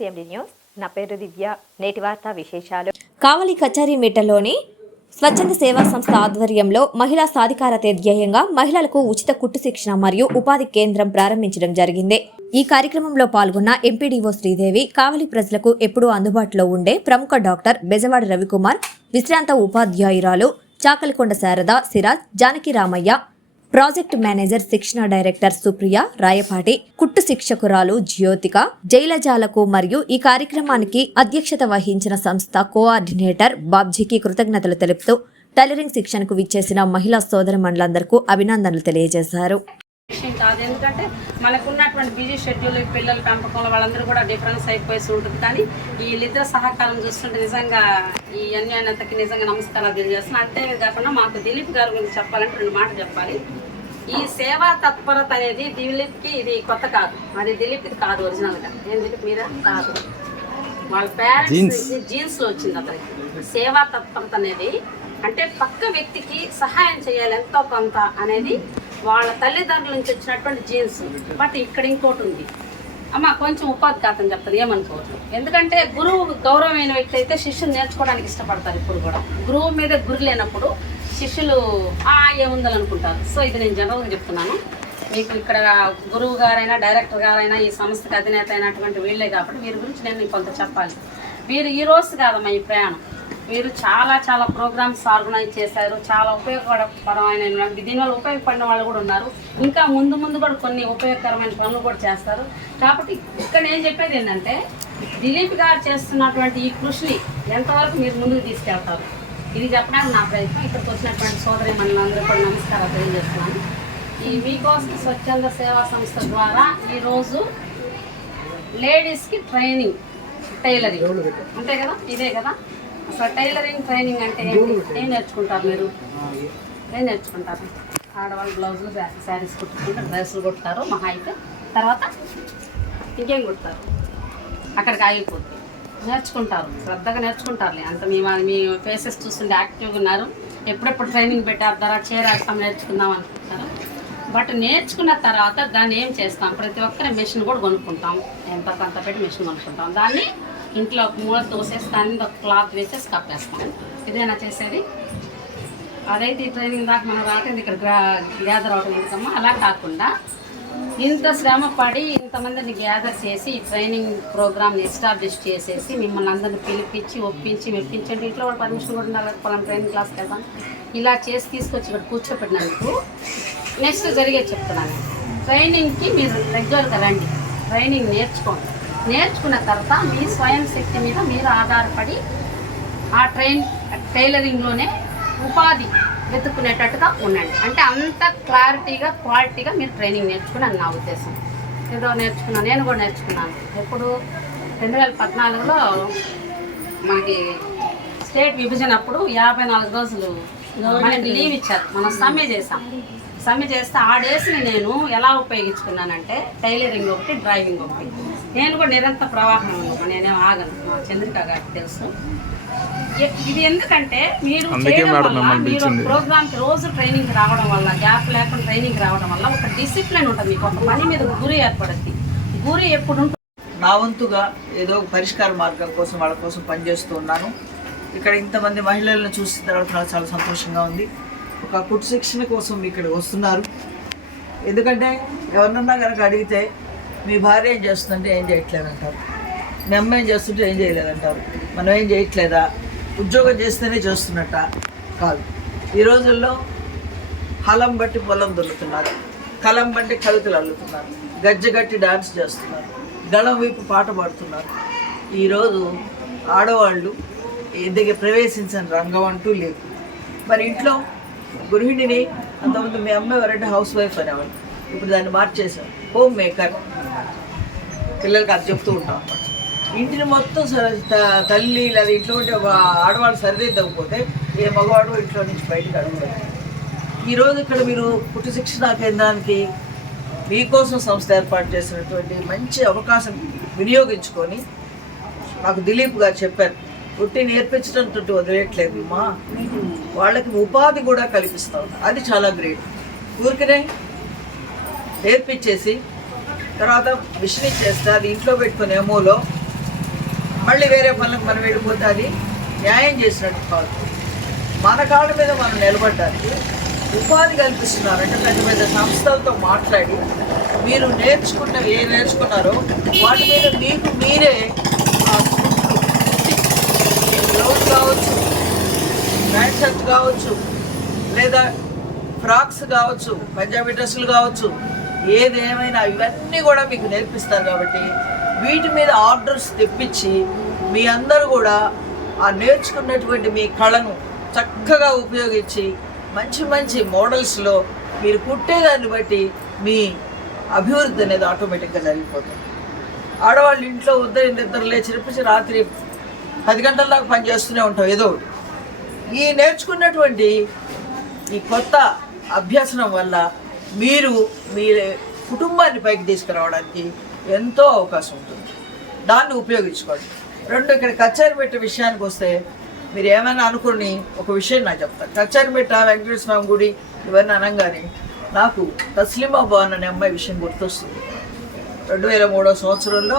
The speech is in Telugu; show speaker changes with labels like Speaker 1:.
Speaker 1: CMD news. నా పేరు దివ్య. నేటి వార్త విశేషాలు.
Speaker 2: కావలి కచేరీ మీటర్లోని స్వచ్ఛంద సేవా సంస్థ ఆధ్వర్యంలో మహిళా సాధికారత ధ్యేయంగా మహిళలకు ఉచిత కుట్టు శిక్షణ మరియు ఉపాధి కేంద్రం ప్రారంభించడం జరిగింది. ఈ కార్యక్రమంలో పాల్గొన్న ఎంపీడీఓ శ్రీదేవి కావలి ప్రజలకు ఎప్పుడూ అందుబాటులో ఉండే ప్రముఖ డాక్టర్ బెజవాడ రవికుమార్ విశ్రాంత ఉపాధ్యాయురాలు చాకలికొండ శారద సిరాజ్ జానకి రామయ్య ప్రాజెక్ట్ మేనేజర్ శిక్షణ డైరెక్టర్ సుప్రియ రాయపాటి కుట్టు శిక్షకురాలు జ్యోతిక జైలజాలకు మరియు ఈ కార్యక్రమానికి అధ్యక్షత వహించిన సంస్థ కోఆర్డినేటర్ బాబ్జీకి కృతజ్ఞతలు తెలుపుతూ టైలరింగ్ శిక్షణకు విచ్చేసిన మహిళా సోదర మండలందరికూ అభినందనలు తెలియజేశారు.
Speaker 3: కాదు. ఎందుకంటే మనకున్నటువంటి బిజీ షెడ్యూల్ పిల్లల పెంపకంలో వాళ్ళందరూ కూడా డిఫరెన్స్ అయిపోయి ఉంటుంది. కానీ వీళ్ళిద్దరు సహకారం చూస్తుంటే నిజంగా ఈ అన్యాన్యతకి నిజంగా నమస్కారాలు తెలియజేస్తున్నాను అంతేకాకుండా మాకు దిలీప్ గారి గురించి చెప్పాలంటే రెండు మాటలు చెప్పాలి. ఈ సేవా తత్పరత అనేది దిలీప్కి ఇది కొత్త కాదు. అది దిలీప్కి కాదు ఒరిజినల్గా. ఏం దిలీప్ మీరా? కాదు. వాళ్ళ పేరెంట్స్ జీన్స్లో వచ్చింది అతనికి. సేవా తత్పరత అనేది అంటే పక్క వ్యక్తికి సహాయం చేయాలి ఎంతో కొంత అనేది వాళ్ళ తల్లిదండ్రుల నుంచి వచ్చినటువంటి జీన్స్. బట్ ఇక్కడ ఇంకోటి ఉంది. అమ్మ కొంచెం ఉపాధి ఖాతం చెప్తాను ఏమనుకోవద్దు. ఎందుకంటే గురువు గౌరవమైన వ్యక్తి అయితే శిష్యులు నేర్చుకోవడానికి ఇష్టపడతారు ఇప్పుడు కూడా. గురువు మీద గురి లేనప్పుడు శిష్యులు ఆ ఏముందని అనుకుంటారు సో ఇది నేను జనరల్గా చెప్తున్నాను. మీకు ఇక్కడ గురువు గారైనా డైరెక్టర్ గారైనా ఈ సంస్థకి అధినేత అయినటువంటి వీళ్ళే కాబట్టి వీరి గురించి నేను మీకు కొంత చెప్పాలి. వీరు ఈ రోజు కాదమ్మా ఈ ప్రయాణం. వీరు చాలా చాలా ప్రోగ్రామ్స్ ఆర్గనైజ్ చేశారు. చాలా ఉపయోగపడపరమైన దీనివల్ల ఉపయోగపడిన వాళ్ళు కూడా ఉన్నారు. ఇంకా ముందు ముందు కూడా కొన్ని ఉపయోగకరమైన పనులు కూడా చేస్తారు. కాబట్టి ఇక్కడ నేను చెప్పేది ఏంటంటే దిలీప్ గారు చేస్తున్నటువంటి ఈ కృషిని ఎంతవరకు మీరు ముందుకు తీసుకెళ్తారు? ఇది చెప్పడానికి నా ప్రయత్నం. ఇక్కడికి వచ్చినటువంటి సోదరి మనందరూ కూడా నమస్కారాలు తెలియజేస్తున్నాను. ఈ మీకోసం స్వచ్ఛంద సేవా సంస్థ ద్వారా ఈరోజు లేడీస్కి ట్రైనింగ్ టైలరింగ్. అంతే కదా? ఇదే కదా? అసలు టైలరింగ్ ట్రైనింగ్ అంటే ఏం నేర్చుకుంటారు మీరు? ఏం? నేర్చుకుంటారు? ఆడవాళ్ళు బ్లౌజులు శారీస్ కుట్టుకుంటారు డ్రెస్సులు కుడతారు మహా అయితే. తర్వాత ఇంకేం కుడతారు? అక్కడికి ఆగిపోతుంది నేర్చుకుంటారు శ్రద్ధగా నేర్చుకుంటారులే. అంత మీ మీ ఫేసెస్ చూస్తుంటే యాక్టివ్గా ఉన్నారు. ఎప్పుడెప్పుడు ట్రైనింగ్ పెట్టేస్తారా చేరేస్తాం నేర్చుకుందాం అనుకుంటారు? బట్ నేర్చుకున్న తర్వాత దాన్ని ఏం చేస్తాం? ప్రతి ఒక్కరి మెషిన్ కూడా కొనుక్కుంటాం. ఎంత కొంత పెట్టి మెషిన్ కొనుక్కుంటాం. దాన్ని ఇంట్లో ఒక మూల తోసేసి దాని ఒక క్లాత్ వేసేసి కప్పేస్తాం. ఇదేనా చేసేది? అదైతే ఈ ట్రైనింగ్ దాకా మనం రాకుండా ఇక్కడ గ్యాదర్ అవడం ఎందుకమ్మా? అలా కాకుండా ఇంత శ్రమ పడి ఇంతమందిని గ్యాదర్ చేసి ఈ ట్రైనింగ్ ప్రోగ్రామ్ని ఎస్టాబ్లిష్ చేసేసి మిమ్మల్ని అందరిని పిలిపించి ఒప్పించి మెప్పించండి. ఇంట్లో కూడా పర్మిషన్ కూడా ఉండాలి పొలం ట్రైనింగ్ క్లాస్కి వెళ్దాం. ఇలా చేసి తీసుకొచ్చి ఇక్కడ కూర్చోపెట్టినందుకు నెక్స్ట్ జరిగే చెప్తున్నాను. ట్రైనింగ్కి మీరు రెగ్యులర్గా రండి. ట్రైనింగ్ నేర్చుకోండి. నేర్చుకున్న తర్వాత మీ స్వయం శక్తి మీద మీరు ఆధారపడి ఆ ట్రైన్ టైలరింగ్లోనే ఉపాధి వెతుక్కునేటట్టుగా ఉండండి. అంటే అంత క్లారిటీగా క్వాలిటీగా మీరు ట్రైనింగ్ నేర్చుకుని అని నా ఉద్దేశం. ఏదో నేర్చుకున్నాను నేను కూడా నేర్చుకున్నాను. ఎప్పుడు రెండు వేల పద్నాలుగులో మనకి స్టేట్ విభజన అప్పుడు యాభై నాలుగు రోజులు మనకి లీవ్ ఇచ్చారు. మనం సమ్మె చేసాం సమ్మె చేస్తే ఆ డేస్ని నేను ఎలా ఉపయోగించుకున్నానంటే టైలరింగ్ ఒకటి డ్రైవింగ్ ఒకటి. నేను కూడా నిరంతర ప్రవాహం నేనేం ఆగను. మా చంద్రిక గారికి తెలుసు. ఇది ఎందుకంటే మీరు ప్రోగ్రామ్ రోజు ట్రైనింగ్ రావడం వల్ల గ్యాప్ లేకుండా ట్రైనింగ్ రావడం వల్ల ఒక డిసిప్లిన్ ఉంటుంది. మీకు ఒక పని మీద గురి ఏర్పడుద్ది. గురి ఎప్పుడు
Speaker 4: నా వంతుగా ఏదో ఒక పరిష్కార మార్గం కోసం వాళ్ళ కోసం పనిచేస్తూ ఉన్నాను. ఇక్కడ ఇంతమంది మహిళలను చూసిన తర్వాత నాకు చాలా సంతోషంగా ఉంది. ఒక కుట్టు శిక్షణ కోసం ఇక్కడ వస్తున్నారు. ఎందుకంటే ఎవరినన్నా కనుక అడిగితే మీ భార్య ఏం చేస్తుందంటే ఏం చేయట్లేదంటారు. మీ అమ్మ ఏం చేస్తుంటే ఏం చేయలేదంటారు. మనం ఏం చేయట్లేదా? ఉద్యోగం చేస్తేనే చేస్తున్నట్ట కాదు. ఈ రోజుల్లో హలం బట్టి పొలం దొరుకుతున్నారు. కలం బట్టి కవితలు అల్లుతున్నారు. గజ్జగట్టి డాన్స్ చేస్తున్నారు. గళం వైపు పాట పాడుతున్నారు. ఈరోజు ఆడవాళ్ళు ఎదిగి ప్రవేశించిన రంగం అంటూ లేదు. మరి ఇంట్లో గృహిణిని అంతకుముందు మీ అమ్మ ఎవరంటే హౌస్ వైఫ్ అనేవాళ్ళు. ఇప్పుడు దాన్ని మార్చేసాం హోమ్ మేకర్ పిల్లలకి అది చెప్తూ ఉంటాం అన్నమాట. ఇంటిని మొత్తం స- తల్లి లేదా ఇంట్లో ఉంటే ఒక ఆడవాళ్ళు సరిదిద్దకపోతే ఏ మగవాడు ఇంట్లో నుంచి బయటకు అడగలేదు. ఈరోజు ఇక్కడ మీరు పుట్టు శిక్షణ కేంద్రానికి మీకోసం సంస్థ ఏర్పాటు చేసినటువంటి మంచి అవకాశం వినియోగించుకొని నాకు దిలీప్ గారు చెప్పారు పుట్టి నేర్పించడం తోటి వదిలేయట్లేదు మా వాళ్ళకి ఉపాధి కూడా కల్పిస్తాం అది చాలా గ్రేట్. ఊరికనే నేర్పించేసి తర్వాత మిషన్ ఇచ్చేస్తే అది ఇంట్లో పెట్టుకుని ఏమోలో మళ్ళీ వేరే పనులకు మనం వెళ్ళిపోతే అది న్యాయం చేసినట్టు కాదు. మన కాళ్ళ మీద మనం నిలబడడానికి ఉపాధి కల్పిస్తున్నారు. అంటే పెద్ద పెద్ద సంస్థలతో మాట్లాడి మీరు నేర్చుకున్న ఏ నేర్చుకున్నారో వాటి మీద మీకు మీరే గ్లౌజ్ కావచ్చు ప్యాంట్ షర్ట్ కావచ్చు లేదా ఫ్రాక్స్ కావచ్చు పంజాబీ డ్రెస్సులు కావచ్చు ఏదేమైనా ఇవన్నీ కూడా మీకు నేర్పిస్తారు కాబట్టి వీటి మీద ఆర్డర్స్ తెప్పించి మీ అందరూ కూడా ఆ నేర్చుకున్నటువంటి మీ కళను చక్కగా ఉపయోగించి మంచి మంచి మోడల్స్లో మీరు కుట్టేదాన్ని బట్టి మీ అభివృద్ధి అనేది ఆటోమేటిక్గా జరిగిపోతుంది. ఆడవాళ్ళు ఇంట్లో ఉదయం నిద్ర లేచి రేపించి రాత్రి పది గంటల దాకా పని చేస్తూనే ఉంటాం ఏదో ఈ నేర్చుకున్నటువంటి ఈ కొత్త అభ్యసనం వల్ల మీరు మీ కుటుంబాన్ని పైకి తీసుకురావడానికి ఎంతో అవకాశం ఉంటుంది. దాన్ని ఉపయోగించుకోండి. రెండు ఇక్కడ కచ్చారిపేట విషయానికి వస్తే మీరు ఏమైనా అనుకుని ఒక విషయం నాకు చెప్తాను కచ్చారిపేట వెంకటేశ్వర స్వామి గుడి ఇవన్నీ అనగానే నాకు తస్లిమా భవన్ అనే అమ్మాయి విషయం గుర్తొస్తుంది. రెండు వేల మూడో సంవత్సరంలో